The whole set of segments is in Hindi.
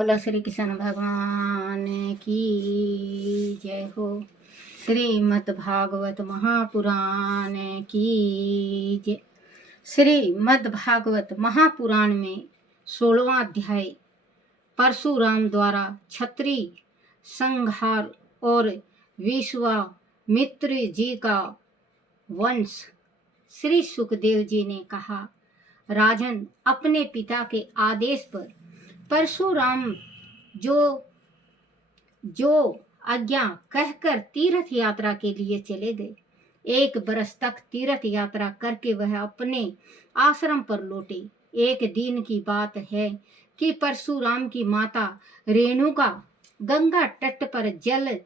बोलो श्री कृष्ण भगवान की जय हो। श्रीमद् भागवत महापुराण की जय। श्रीमद् भागवत महापुराण में 16वां अध्याय परशुराम द्वारा क्षत्रिय संहार और विश्वामित्र जी का वंश। श्री सुखदेव जी ने कहा, राजन, अपने पिता के आदेश पर परशुराम जो आज्ञा कहकर तीर्थ यात्रा के लिए चले गए। 1 बरस तक तीर्थ यात्रा करके वह अपने आश्रम पर लौटे। एक दिन की बात है कि परशुराम की माता रेणुका गंगा तट पर जल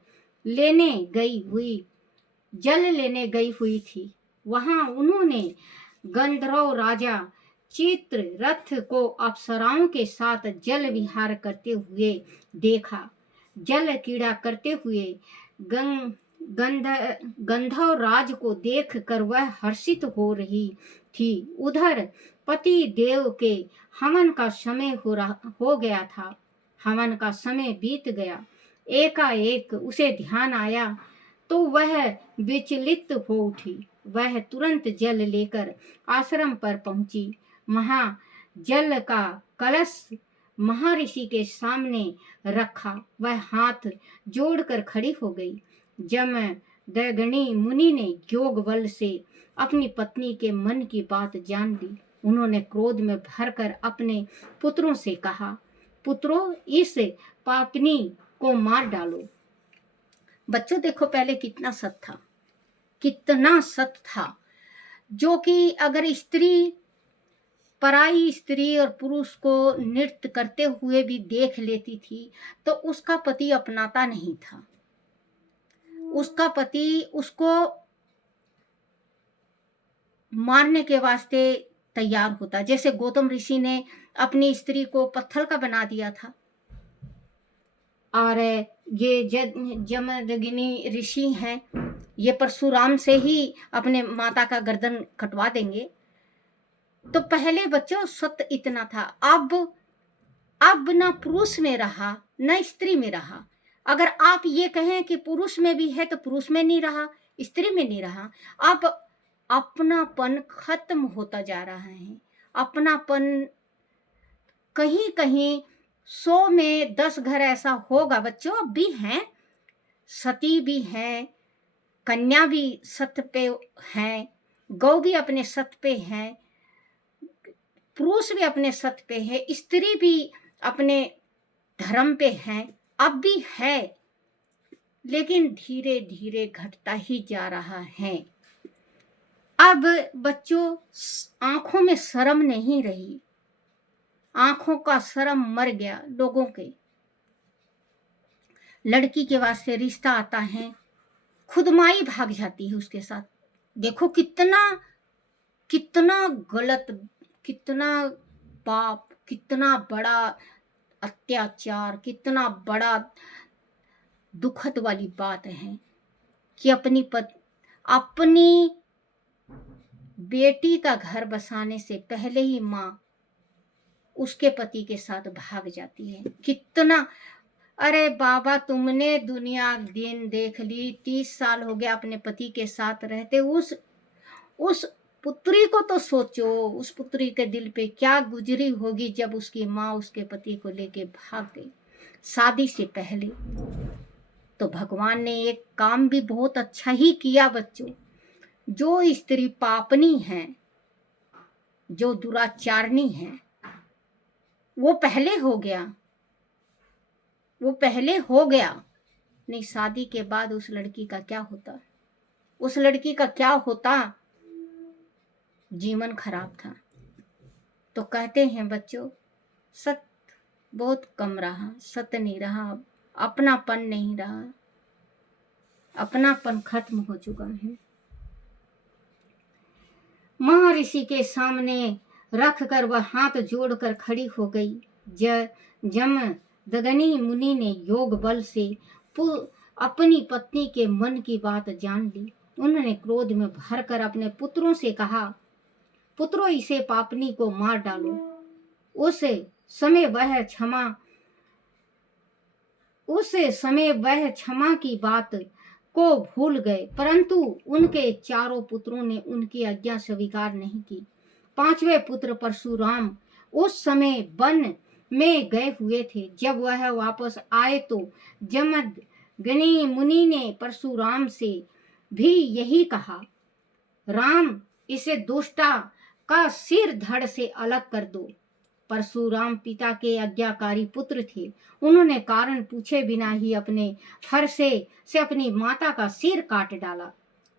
लेने गई हुई थी। वहां उन्होंने गंधर्व राजा चित्ररथ को अप्सराओं के साथ जल विहार करते हुए देखा। जल क्रीड़ा करते हुए गंधर्व राज को देख कर वह हर्षित हो रही थी। उधर पति देव के हवन का समय हो गया था। हवन का समय बीत गया। एकाएक उसे ध्यान आया तो वह विचलित हो उठी। वह तुरंत जल लेकर आश्रम पर पहुंची। जल का कलश महर्षि के सामने रखा। वह हाथ जोड़कर खड़ी हो गई। जमदग्नि मुनि ने योग बल से अपनी पत्नी के मन की बात जान ली। उन्होंने क्रोध में भरकर अपने पुत्रों से कहा, पुत्रों, इस पापनी को मार डालो। बच्चों देखो, पहले कितना सत था, जो कि अगर पराई स्त्री और पुरुष को नृत्य करते हुए भी देख लेती थी तो उसका पति अपनाता नहीं था। उसका पति उसको मारने के वास्ते तैयार होता। जैसे गौतम ऋषि ने अपनी स्त्री को पत्थर का बना दिया था, और ये जमदग्नि ऋषि हैं, ये परशुराम से ही अपने माता का गर्दन कटवा देंगे। तो पहले बच्चों सत्य इतना था। अब ना पुरुष में रहा न स्त्री में रहा। अगर आप ये कहें कि पुरुष में भी है तो पुरुष में नहीं रहा, स्त्री में नहीं रहा। अब अपनापन खत्म होता जा रहा है। अपनापन कहीं कहीं 100 में 10 घर ऐसा होगा बच्चों, अब भी हैं, सती भी हैं, कन्या भी सत्य पे हैं, गौ भी अपने सत्य पे हैं, पुरुष भी अपने सत्य पे है, स्त्री भी अपने धर्म पे हैं। अब भी है, लेकिन धीरे धीरे घटता ही जा रहा है। अब बच्चों आंखों में शर्म नहीं रही। आंखों का शर्म मर गया लोगों के। लड़की के वास्ते रिश्ता आता है, खुद माई भाग जाती है उसके साथ। देखो कितना गलत, कितना पाप, कितना बड़ा अत्याचार, कितना बड़ा दुखद वाली बात है कि अपनी बेटी का घर बसाने से पहले ही माँ उसके पति के साथ भाग जाती है। कितना, अरे बाबा, तुमने दुनिया दिन देख ली, 30 साल हो गया अपने पति के साथ रहते। उस पुत्री को तो सोचो, उस पुत्री के दिल पे क्या गुजरी होगी जब उसकी माँ उसके पति को लेके भाग गई शादी से पहले। तो भगवान ने एक काम भी बहुत अच्छा ही किया बच्चों। जो स्त्री पापनी है, जो दुराचारणी है, वो पहले हो गया। नहीं, शादी के बाद उस लड़की का क्या होता? जीवन खराब था। तो कहते हैं बच्चों, सत्य बहुत कम रहा, सत्य नहीं रहा, अपनापन नहीं रहा, अपनापन खत्म हो चुका है। महर्षि के सामने रख कर वह हाथ जोड़कर खड़ी हो गई। जमदग्नि मुनि ने योग बल से अपनी पत्नी के मन की बात जान ली। उन्होंने क्रोध में भरकर अपने पुत्रों से कहा, पुत्रों, इसे पापनी को मार डालो। उस समय वह क्षमा उस समय वह क्षमा की बात को भूल गए, परंतु उनके चारों पुत्रों ने उनकी आज्ञा स्वीकार नहीं की। पांचवें पुत्र परशुराम उस समय वन में गए हुए थे। जब वह वापस आए तो जमदग्नि मुनि ने परशुराम से भी यही कहा, राम, इसे दुष्टा का सिर धड़ से अलग कर दो। परशुराम पिता के आज्ञाकारी पुत्र थे। उन्होंने कारण पूछे बिना ही अपने फरसे से अपनी माता का सिर काट डाला।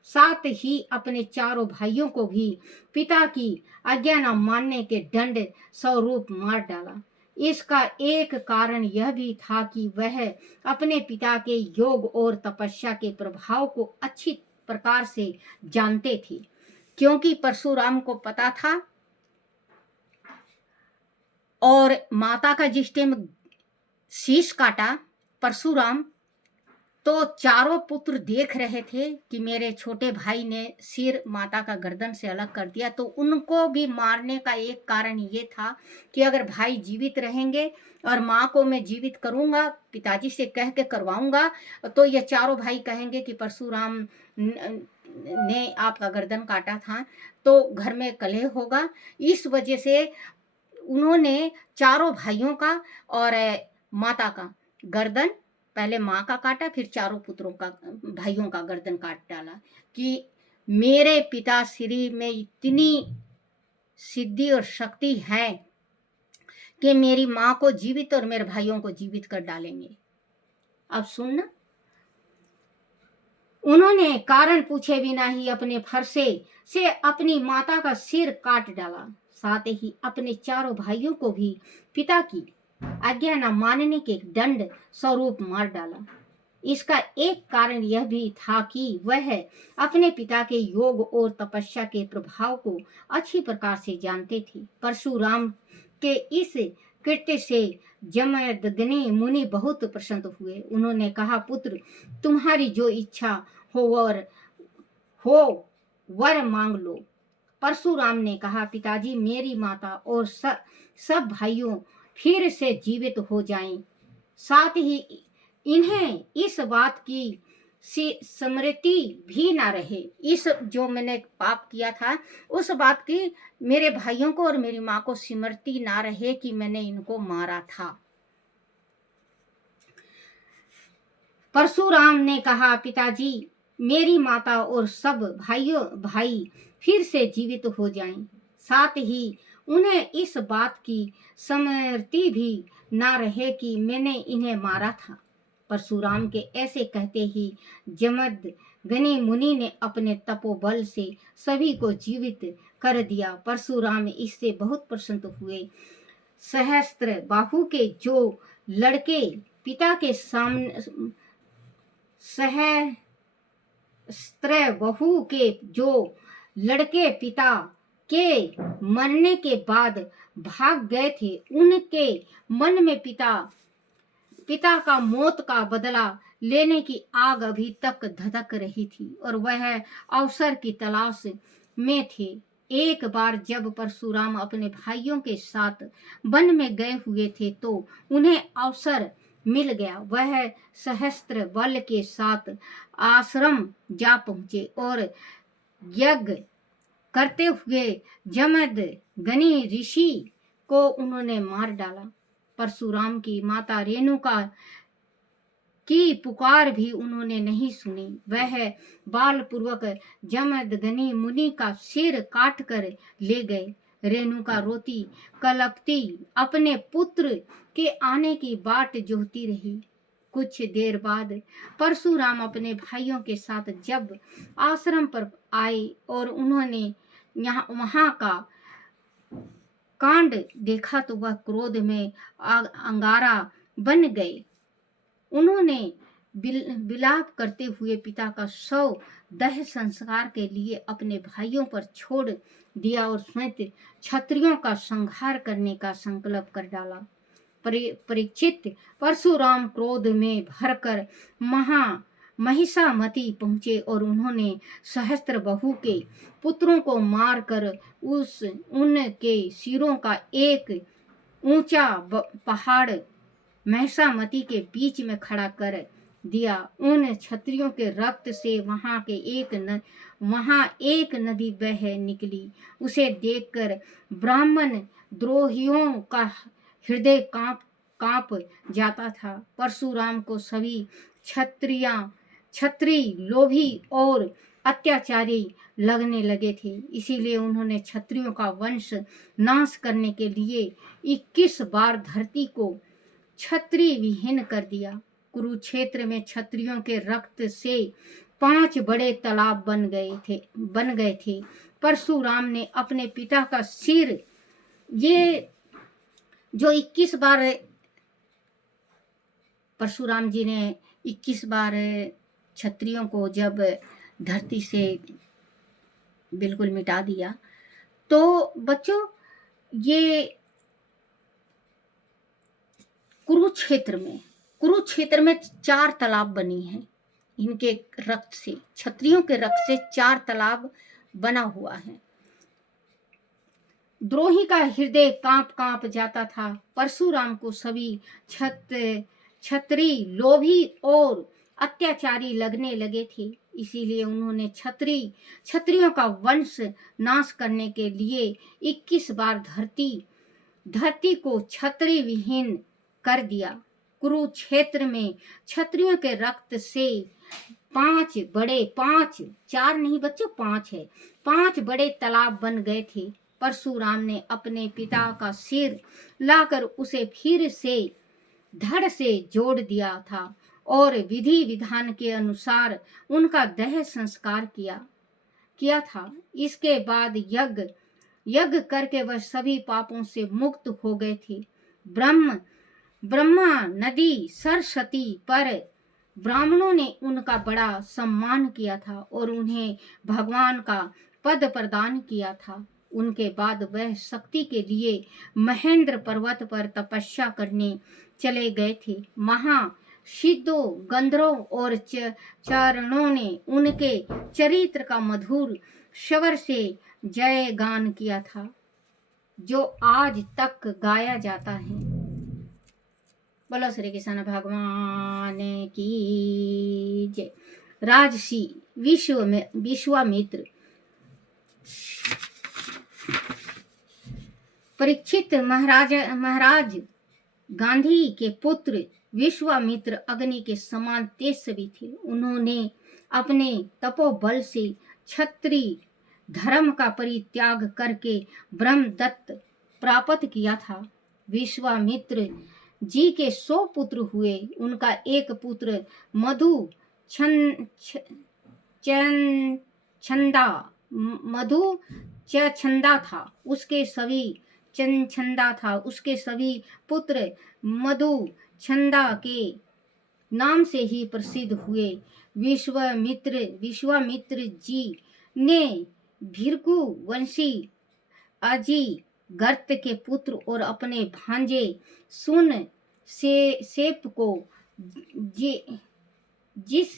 साथ ही अपने चारों भाइयों को भी पिता की आज्ञा न मानने के दंड स्वरूप मार डाला। इसका एक कारण यह भी था कि वह अपने पिता के योग और तपस्या के प्रभाव को अच्छी प्रकार से जानते थे, क्योंकि परशुराम को पता था और माता का जिस टाइम शीश काटा परशुराम, तो चारों पुत्र देख रहे थे कि मेरे छोटे भाई ने सिर माता का गर्दन से अलग कर दिया। तो उनको भी मारने का एक कारण ये था कि अगर भाई जीवित रहेंगे और माँ को मैं जीवित करूँगा, पिताजी से कह के करवाऊँगा, तो ये चारों भाई कहेंगे कि परशुराम ने आपका गर्दन काटा था, तो घर में कलह होगा। इस वजह से उन्होंने चारों भाइयों का और माता का गर्दन, पहले माँ का काटा, फिर चारों पुत्रों का, भाइयों का गर्दन काट डाला कि मेरे पिता श्री में इतनी सिद्धि और शक्ति है कि मेरी माँ को जीवित और मेरे भाइयों को जीवित कर डालेंगे। अब सुनना, उन्होंने कारण पूछे बिना ही अपने फरसे से अपनी माता का सिर काट डाला। साथ ही अपने चारों भाइयों को भी पिता की आज्ञा न मानने के दंड स्वरूप मार डाला। इसका एक कारण यह भी था कि वह अपने पिता के योग और तपस्या के प्रभाव को अच्छी प्रकार से जानते थे। परशुराम के इस कृत्य से जमदग्नि मुनि बहुत प्रसन्न हुए। उन्होंने कहा, पुत्र, तुम्हारी जो इच्छा हो वर मांग लो। परशुराम ने कहा, पिताजी, मेरी माता और सब भाइयों फिर से जीवित हो जाएं। साथ ही इन्हें इस बात की स्मृति भी ना रहे, इस जो मैंने पाप किया था उस बात की मेरे भाइयों को और मेरी माँ को स्मृति ना रहे कि मैंने इनको मारा था। परशुराम ने कहा, पिताजी, मेरी माता और सब भाई फिर से जीवित हो जाएं। साथ ही उन्हें इस बात की स्मृति भी ना रहे कि मैंने इन्हें मारा था। परशुराम के ऐसे कहते ही जमदग्नि मुनि ने अपने तपोबल से सभी को जीवित कर दिया। परशुराम इससे बहुत प्रसन्न हुए। सहस्त्र बाहु के जो लड़के पिता के सामने सहस्त्रबाहु के जो लड़के पिता के मरने के बाद भाग गए थे, उनके मन में पिता का मौत का बदला लेने की आग अभी तक धधक रही थी और वह अवसर की तलाश में थे। एक बार जब परशुराम अपने भाइयों के साथ वन में गए हुए थे तो उन्हें अवसर मिल गया। वह सहस्त्र बल के साथ आश्रम जा पहुंचे और यज्ञ करते हुए जमदग्नि ऋषि को उन्होंने मार डाला। परशुराम की माता रेणुका की पुकार भी उन्होंने नहीं सुनी। वह बालपूर्वक जमदग्नि मुनि का सिर काट कर ले गए। रेणुका रोती कलपती अपने पुत्र के आने की बाट जोहती रही। कुछ देर बाद परशुराम अपने भाइयों के साथ जब आश्रम पर आए और उन्होंने वहां का कांड देखा तो वह क्रोध में अंगारा बन गए। उन्होंने विलाप करते हुए पिता का शव दह संस्कार के लिए अपने भाइयों पर छोड़ दिया और स्वयं क्षत्रियों का संहार करने का संकल्प कर डाला। परीक्षित परशुराम क्रोध में भरकर महिषामती पहुंचे और उन्होंने सहस्त्रबाहु के पुत्रों को मारकर उनके सिरों का एक ऊंचा पहाड़ महिषामती के बीच में खड़ा कर दिया। उन क्षत्रियों के रक्त से वहां एक नदी बह नकली। उसे देखकर ब्राह्मण द्रोहियों का हृदय कांप जाता था। परशुराम को सभी क्षत्रिय लोभी और अत्याचारी लगने लगे थे। इसीलिए उन्होंने क्षत्रियों का वंश नाश करने के लिए 21 बार धरती को क्षत्रिय विहीन कर दिया। कुरुक्षेत्र में क्षत्रियों के रक्त से 5 बड़े तालाब बन गए थे। परशुराम ने अपने पिता का सिर, ये जो 21 बार परशुराम जी ने 21 बार क्षत्रियों को जब धरती से बिल्कुल मिटा दिया, तो बच्चों ये कुरुक्षेत्र में 4 तालाब बनी हैं। इनके रक्त से, क्षत्रियों के रक्त से 4 तालाब बना हुआ है। द्रोही का हृदय कांप जाता था। परशुराम को सभी क्षत्रिय लोभी और अत्याचारी लगने लगे थे। इसीलिए उन्होंने क्षत्रियों का वंश नाश करने के लिए 21 बार धरती को क्षत्रिय विहीन कर दिया। कुरुक्षेत्र में क्षत्रियों के रक्त से 4 नहीं बच्चों 5 है, 5 बड़े तालाब बन गए थे। परशुराम ने अपने पिता का सिर लाकर उसे फिर से धड़ से जोड़ दिया था और विधि विधान के अनुसार उनका देह संस्कार किया था। इसके बाद यज्ञ करके वह सभी पापों से मुक्त हो गए थे। ब्रह्मा नदी सरस्वती पर ब्राह्मणों ने उनका बड़ा सम्मान किया था और उन्हें भगवान का पद प्रदान किया था। उनके बाद वह शक्ति के लिए महेंद्र पर्वत पर तपस्या करने चले गए थे। सिद्धों, गंधर्वों और चारणों ने उनके चरित्र का मधुर स्वर से जय गान किया था, जो आज तक गाया जाता है। बोलो श्री कृष्ण भगवान की जय। राजसी विश्वामित्र। परीक्षित महाराज गांधी के पुत्र विश्वामित्र अग्नि के समान तेजस्वी थे। उन्होंने अपने तपोबल से क्षत्रिय धर्म का परित्याग करके ब्रह्मदत्त प्राप्त किया था। विश्वामित्र जी के 100 पुत्र हुए। उनका एक पुत्र मधु छंदा था। उसके सभी पुत्र मधु छंदा के नाम से ही प्रसिद्ध हुए। विश्वामित्र जी ने भृगु वंशी अजी गर्त के पुत्र और अपने भांजे सुन सेप को जिस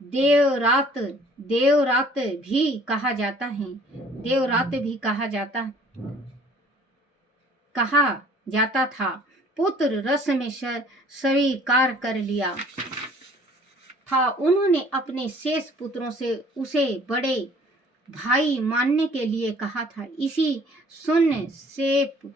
देवरात भी कहा जाता था, पुत्र रस में स्वीकार कर लिया था। उन्होंने अपने शेष पुत्रों से उसे बड़े भाई मानने के लिए कहा था। इसी सुन सेप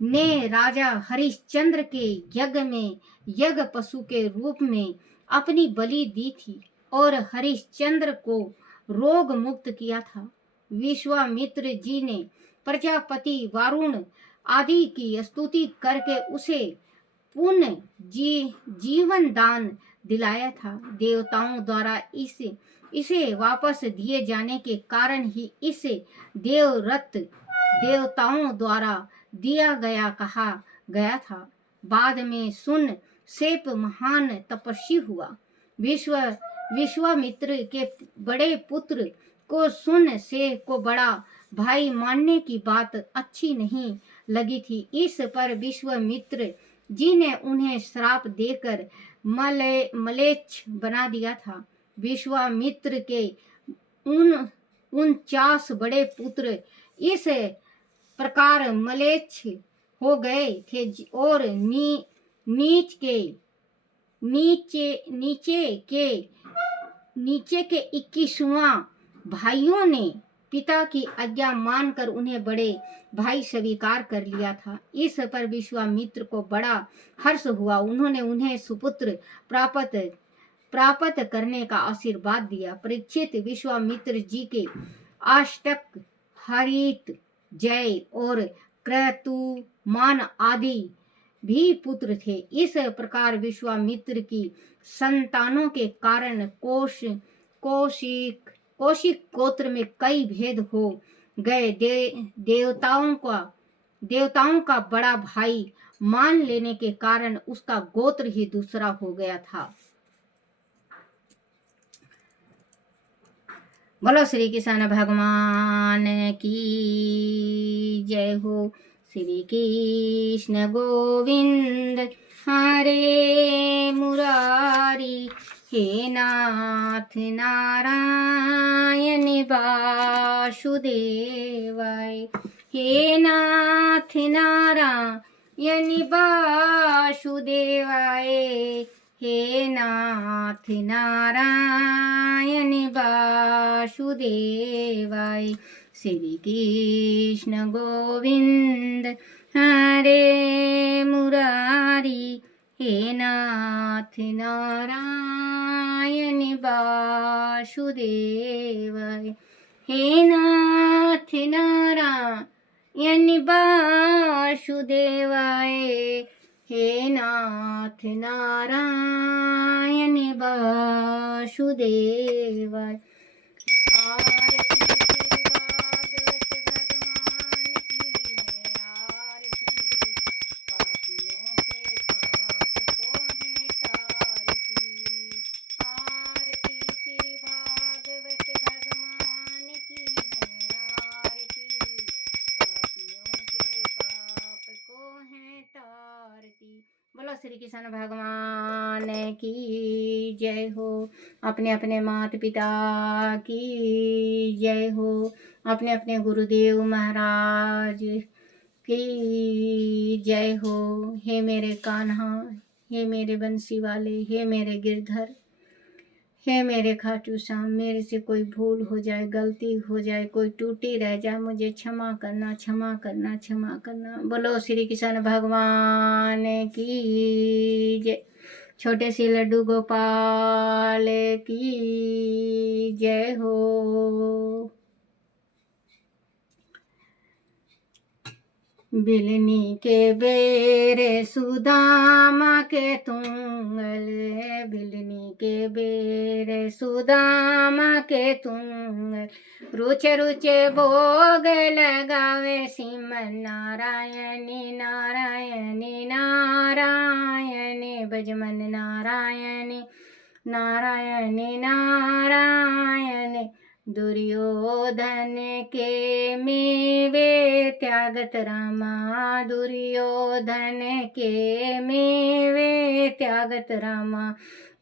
ने राजा हरिश्चंद्र के यज्ञ में यज्ञ पशु के रूप में अपनी बलि दी थी और हरिश्चंद्र को रोग मुक्त किया था। विश्वामित्र जी ने प्रजापति वरुण आदि की स्तुति करके उसे पुण्य जीवन दान दिलाया था। देवताओं द्वारा इसे वापस दिए जाने के कारण ही इसे देवरत्न देवताओं द्वारा दिया गया कहा गया था। बाद में सुन सेप महान तपस्वी हुआ। विश्वामित्र के बड़े पुत्र को सुन से को बड़ा भाई मानने की बात अच्छी नहीं लगी थी। इस पर विश्वामित्र जी ने उन्हें श्राप देकर मलेच्छ बना दिया था। विश्वामित्र के 49 बड़े पुत्र इस प्रकार मलेच्छ हो गए थे और नीच के नीचे नीचे के 21वां भाइयों ने पिता की आज्ञा मानकर उन्हें बड़े भाई स्वीकार कर लिया था। इस पर विश्वामित्र को बड़ा हर्ष हुआ। उन्होंने उन्हें सुपुत्र प्राप्त करने का आशीर्वाद दिया। परीक्षित विश्वामित्र जी के अष्टक, हरित, जय और क्रतुमान आदि भी पुत्र थे। इस प्रकार विश्वामित्र की संतानों के कारण कौशिक गोत्र में कई भेद हो गए। देवताओं का बड़ा भाई मान लेने के कारण उसका गोत्र ही दूसरा हो गया था। बोलो श्री कृष्ण भगवान की जय हो। श्री कृष्ण गोविंद हरे मुरारी, हे नाथ नारायण वासुदेवाय, हे नाथ नारायण वासुदेवाय, हे नाथ नारायण वासुदेवाय। श्री कृष्ण गोविंद हरे मुरारी, हे नाथ नारायण वासुदेवाय, हे नाथ नारायण वासुदेवाय, हे नाथ नारायण वासुदेवाय। बोलो श्री कृष्ण भगवान की जय हो। अपने अपने माता पिता की जय हो। अपने अपने गुरुदेव महाराज की जय हो। हे मेरे कान्हा, हे मेरे बंसी वाले, हे मेरे गिरधर, हे मेरे खाटू श्याम, मेरे से कोई भूल हो जाए, गलती हो जाए, कोई टूटी रह जाए, मुझे क्षमा करना, क्षमा करना, क्षमा करना। बोलो श्री कृष्ण भगवान की जय। छोटे से लड्डू गोपाल की जय हो। बिलनी के बेरे सुदामा के तुंगल, बिलनी के बेरे सुदामा के तुंगल, रुचे रुचे भोग लगावे श्रीमन नारायणी नारायणी नारायणी, भजमन नारायणी नारायणी नारायणी। दुर्योधन के मेवे त्यागत रामा, दुर्योधन के मेवे त्यागत रामा,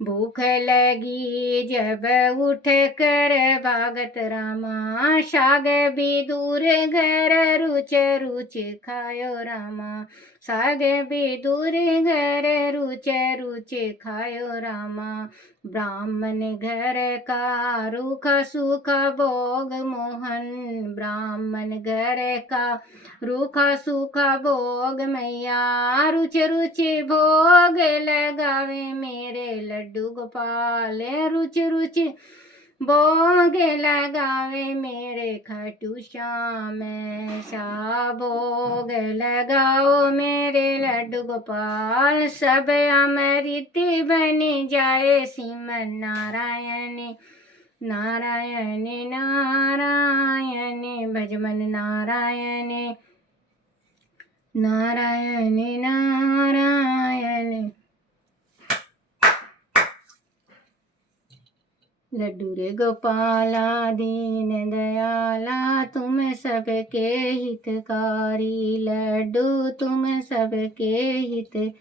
भूख लगी जब उठ कर भागत रामा, शाग भी दूर घर रुच रुच खायो रामा, साग भी दूर घर रुच रुच खायो रामा। ब्राह्मण घर का रूखा सूखा भोग मोहन, ब्राह्मण घर का रूखा सूखा भोग मैया, रुच रुच भोग लगावे मेरे लड्डू गोपाल, रुच रुच भोग लगावे मेरे खाटू श्याम, सा भोग लगाओ मेरे लड्डू गोपाल, सब अमृत बन जाए श्रीमन नारायण नारायण नारायण, भजमन नारायण नारायण नारायण। लड्डू रे गोपाला दीन दयाला, तुम सबके हितकारी, लड्डू तुम सबके हितकारी,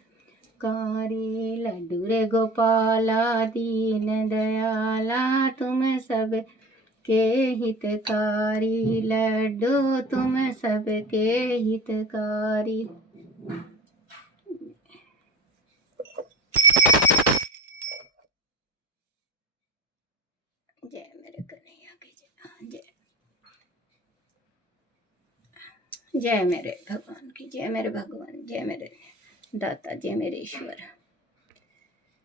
लड्डू रे गोपाला दीन दयाला, तुम सबके हितकारी, लड्डू तुम सबके हितकारी। जय मेरे कन्हैया की जय। जय मेरे भगवान की, जय मेरे भगवान, जय मेरे दाता, जय मेरे ईश्वर।